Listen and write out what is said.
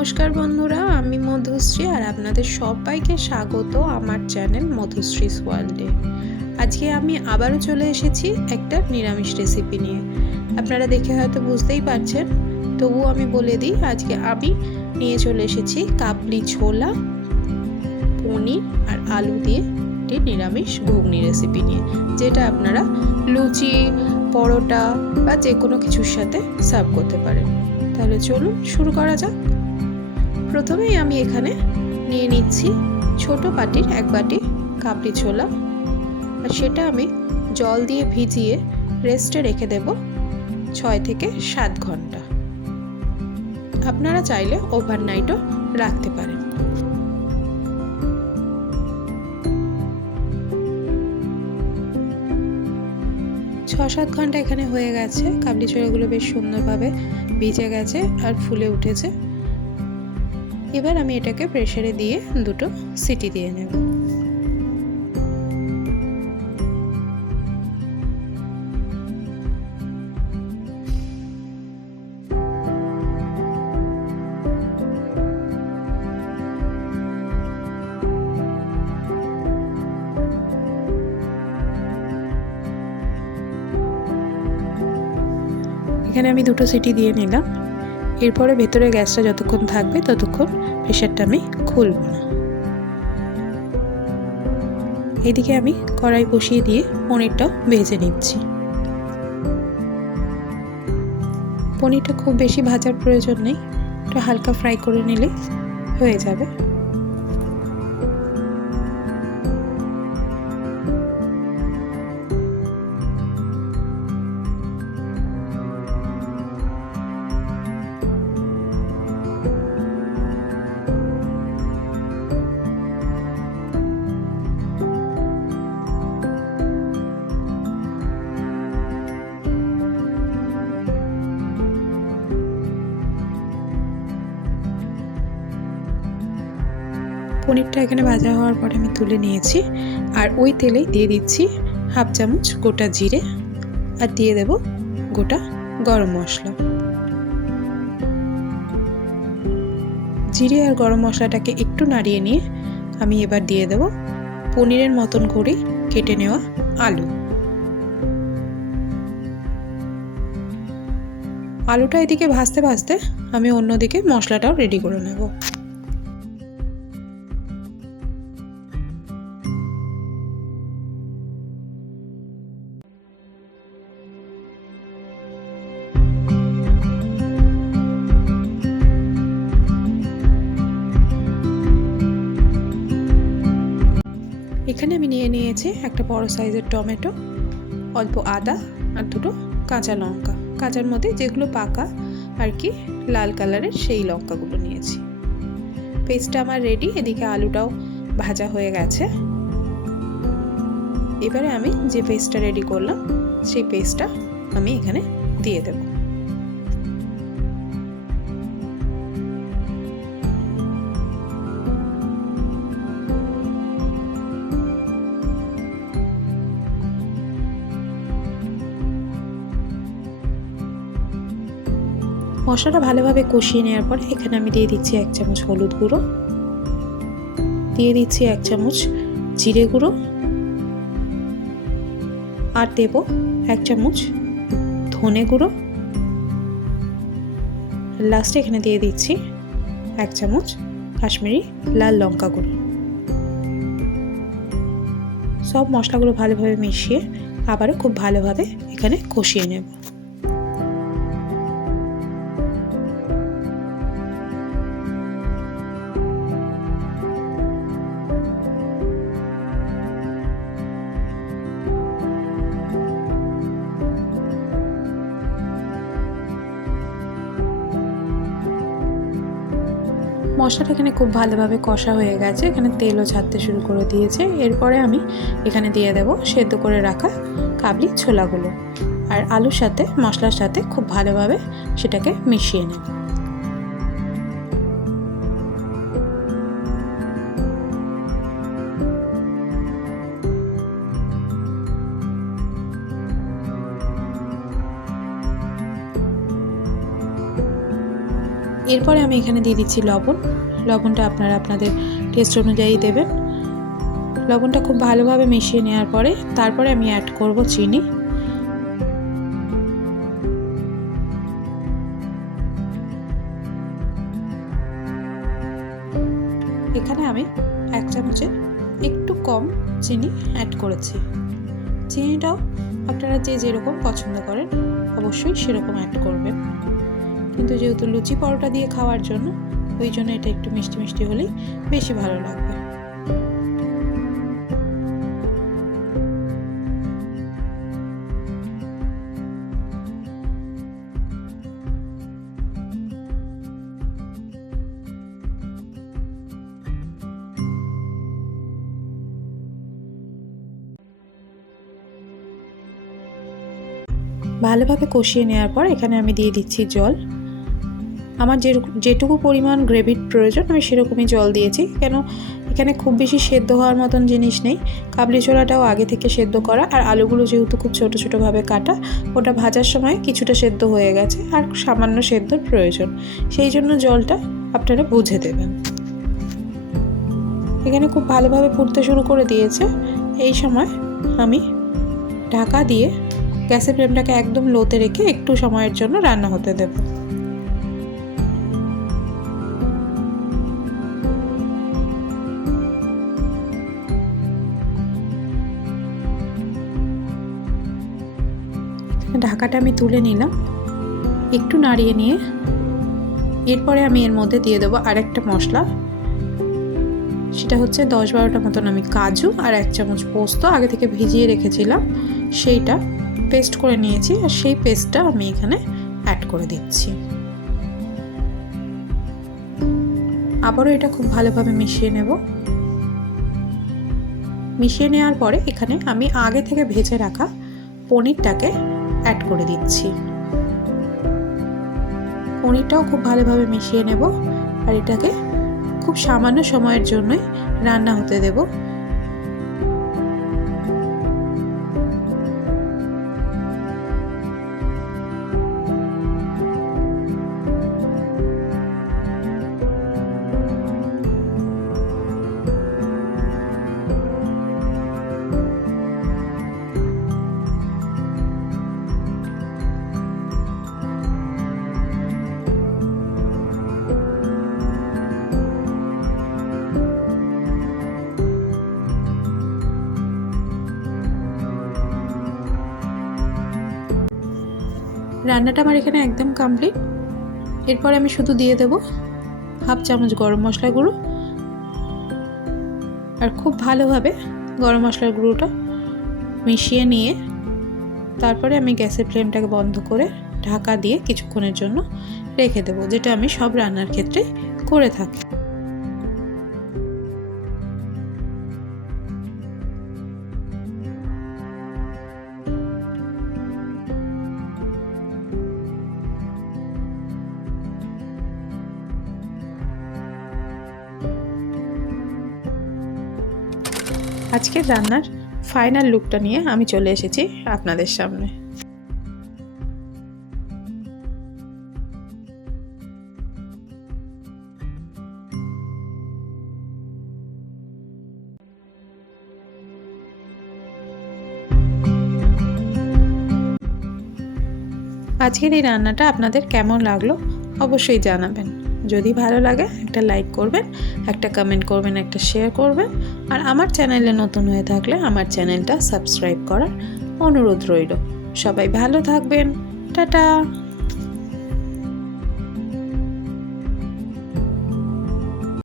নমস্কার বন্ধুরা, আমি মধুশ্রী আর আপনাদের সবাইকে স্বাগত আমার চ্যানেল মধুশ্রীস ওয়ার্ল্ডে। আজকে আমি আবারও চলে এসেছি একটা নিরামিষ রেসিপি নিয়ে। আপনারা দেখে হয়তো বুঝতেই পারছেন, তবুও আমি বলে দিই, আজকে আমি নিয়ে চলে এসেছি কাবলি ছোলা, পনির আর আলু দিয়ে একটি নিরামিষ ঘুগনি রেসিপি নিয়ে, যেটা আপনারা লুচি, পরোটা বা যে কোনো কিছুর সাথে সার্ভ করতে পারেন। তাহলে চলুন শুরু করা যাক। প্রথমেই আমি এখানে নিয়ে নিচ্ছি ছোট বাটির 1 বাটি কাবলি ছোলা, আর সেটা আমি জল দিয়ে ভিজিয়ে রেস্টে রেখে দেব 6 থেকে 7 ঘন্টা। আপনারা চাইলে ওভারনাইটও রাখতে পারেন। ছ 7 ঘন্টা এখানে হয়ে গেছে। কাবলি ছোলাগুলো বেশ সুন্দরভাবে ভিজে গেছে আর ফুলে উঠেছে। এবার আমি এটাকে প্রেসারে দিয়ে 2টো সিটি দিয়ে নেব। এখানে আমি 2টো সিটি দিয়ে নিলাম। এরপরে ভেতরে গ্যাসটা যতক্ষণ থাকবে ততক্ষণ প্রেসারটা আমি খুলব না। এদিকে আমি কড়াই বসিয়ে দিয়ে পনিরটাও ভেজে নিচ্ছি। পনিরটা খুব বেশি ভাজার প্রয়োজন নেই, একটু হালকা ফ্রাই করে নিলে হয়ে যাবে। পনিরটা এখানে ভাজা হওয়ার পরে আমি তুলে নিয়েছি, আর ওই তেলেই দিয়ে দিচ্ছি 1/2 চামচ গোটা জিরে, আর দিয়ে দেব গোটা গরম মশলা। জিরে আর গরম মশলাটাকে একটু নাড়িয়ে নিয়ে আমি এবার দিয়ে দেব পনিরের মতন করে কেটে নেওয়া আলু। আলুটা এদিকে ভাজতে ভাজতে আমি অন্যদিকে মশলাটাও রেডি করে নেব। এখানে আমি নিয়ে নিয়েছি একটা বড় সাইজের টমেটো, অল্প আদা আর 2টো কাঁচা লঙ্কা। কাঁচার মধ্যে যেগুলো পাকা আর কি লাল কালারের সেই লঙ্কাগুলো নিয়েছি। পেস্টটা আমার রেডি। এদিকে আলুটাও ভাজা হয়ে গেছে। এবারে আমি যে পেস্টটা রেডি করলাম সেই পেস্টটা আমি এখানে দিয়ে দেব। মশলাটা ভালোভাবে কষিয়ে নেওয়ার পরে এখানে আমি দিয়ে দিচ্ছি 1 চামচ হলুদ গুঁড়ো, দিয়ে দিচ্ছি 1 চামচ জিরে গুঁড়ো, আর দেব 1 চামচ ধনে গুঁড়ো। লাস্টে এখানে দিয়ে দিচ্ছি 1 চামচ কাশ্মীরি লাল লঙ্কা গুঁড়ো। সব মশলাগুলো ভালোভাবে মিশিয়ে আবারও খুব ভালোভাবে এখানে কষিয়ে নেব। মশলাটা এখানে খুব ভালোভাবে কষা হয়ে গেছে, এখানে তেলও ছাড়তে শুরু করে দিয়েছে। এরপরে আমি এখানে দিয়ে দেব সেদ্ধ করে রাখা কাবলি ছোলাগুলো, আর আলুর সাথে মশলার সাথে খুব ভালোভাবে সেটাকে মিশিয়ে নেব। এরপরে আমি এখানে দিয়ে দিচ্ছি লবণ। লবণটা আপনারা আপনাদের টেস্ট অনুযায়ী দেবেন। লবণটা খুব ভালোভাবে মিশিয়ে নেওয়ার পরে তারপরে আমি অ্যাড করব চিনি। এখানে আমি 1 চামচের একটু কম চিনি অ্যাড করেছি। চিনিটাও আপনারা যে যেরকম পছন্দ করেন অবশ্যই সেরকম অ্যাড করবেন, কিন্তু যেহেতু লুচি পরোটা দিয়ে খাওয়ার জন্য ওই জন্য এটা একটু মিষ্টি মিষ্টি হলেই বেশি ভালো লাগবে। ভালোভাবে কষিয়ে নেওয়ার পর এখানে আমি দিয়ে দিচ্ছি জল। আমার যেটুকু পরিমাণ গ্রেভির প্রয়োজন আমি সেরকমই জল দিয়েছি, কেন এখানে খুব বেশি সেদ্ধ হওয়ার মতন জিনিস নেই। কাবলি ছোলাটাও আগে থেকে সেদ্ধ করা, আর আলুগুলো যেহেতু খুব ছোটো ছোটোভাবে কাটা, ওটা ভাজার সময় কিছুটা সেদ্ধ হয়ে গেছে আর সামান্য সেদ্ধর প্রয়োজন, সেই জন্য জলটা আপনারা বুঝে দেবেন। এখানে খুব ভালোভাবে ফুটতে শুরু করে দিয়েছে। এই সময় আমি ঢাকা দিয়ে গ্যাসের ফ্লেমটাকে একদম লোতে রেখে একটু সময়ের জন্য রান্না হতে দেব। ঢাকাটা আমি তুলে নিলাম, একটু নাড়িয়ে নিয়ে এরপরে আমি এর মধ্যে দিয়ে দেবো আরেকটা মশলা। সেটা হচ্ছে 10-12টা মতন আমি কাজু আর 1 চামচ পোস্ত আগে থেকে ভিজিয়ে রেখেছিলাম, সেইটা পেস্ট করে নিয়েছি, আর সেই পেস্টটা আমি এখানে অ্যাড করে দিচ্ছি। আবারও এটা খুব ভালোভাবে মিশিয়ে নেব। মিশিয়ে নেওয়ার পরে এখানে আমি আগে থেকে ভেজে রাখা পনিরটাকে অ্যাড করে দিচ্ছি। পনিরটাও খুব ভালোভাবে মিশিয়ে নেব, আর এটাকে খুব সামান্য সময়ের জন্যই রান্না হতে দেব। রান্নাটা আমার এখানে একদম কমপ্লিট। এরপর আমি শুধু দিয়ে দেব 1/2 চামচ গরম মশলা গুঁড়ো, আর খুব ভালোভাবে গরম মশলার গুঁড়োটা মিশিয়ে নিয়ে তারপরে আমি গ্যাসের ফ্লেমটাকে বন্ধ করে ঢাকা দিয়ে কিছুক্ষণের জন্য রেখে দেব, যেটা আমি সব রান্নার ক্ষেত্রে করে থাকি। আজকের রান্নার ফাইনাল লুকটা নিয়ে আমি চলে এসেছি আপনাদের সামনে। আজকের এই রান্নাটা আপনাদের কেমন লাগলো অবশ্যই জানাবেন। যদি ভালো লাগে একটা লাইক করবেন, একটা কমেন্ট করবেন, একটা শেয়ার করবেন, আর আমার চ্যানেলে নতুন হয়ে থাকলে আমার চ্যানেলটা সাবস্ক্রাইব করার অনুরোধ রইল। সবাই ভালো থাকবেন, টাটা।